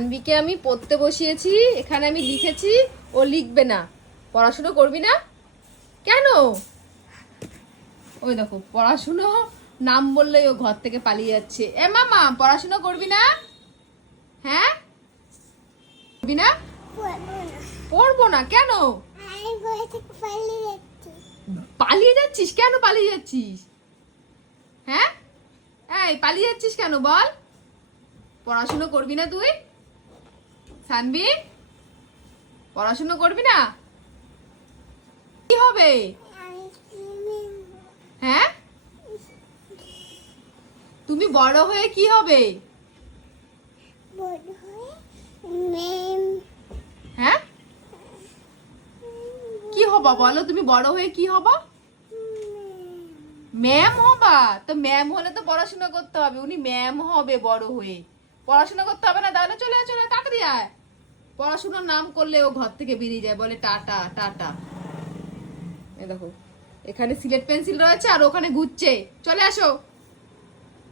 সানভিকে আমি পড়তে বসিয়েছি, এখানে আমি লিখেছি ও লিখবে না। পড়াশুনো করবি না কেন? ওই দেখো পড়াশুনো নাম বললেই ও ঘর থেকে পালিয়ে যাচ্ছে। এ মামা পড়াশুনো করবি না? হ্যাঁ করবি না? পড়বো না কেন? পালিয়ে যাচ্ছিস কেন? পালিয়ে যাচ্ছিস? হ্যাঁ এই পালিয়ে যাচ্ছিস কেন বল? পড়াশুনো করবি না তুই? সানভি পড়াশুনো করবি না? কি হবে? হ্যাঁ তুমি বড় হয়ে কি হবে? হ্যাঁ কি হবা বলো? তুমি বড় হয়ে কি হবা? ম্যাম হবা? তো ম্যাম হলে তো পড়াশোনা করতে হবে। উনি ম্যাম হবে বড় হয়ে, পড়াশোনা করতে হবে না? তাহলে চলে চলে তাড়াতাড়ি আয়। পড়াশোনার নাম করলে ও ঘর থেকে বেরিয়ে যায়, বলে টাটা টাটা। এই দেখো এখানে সিলেট পেন্সিল রয়েছে আর ওখানে ঘুরছে। চলে আসো।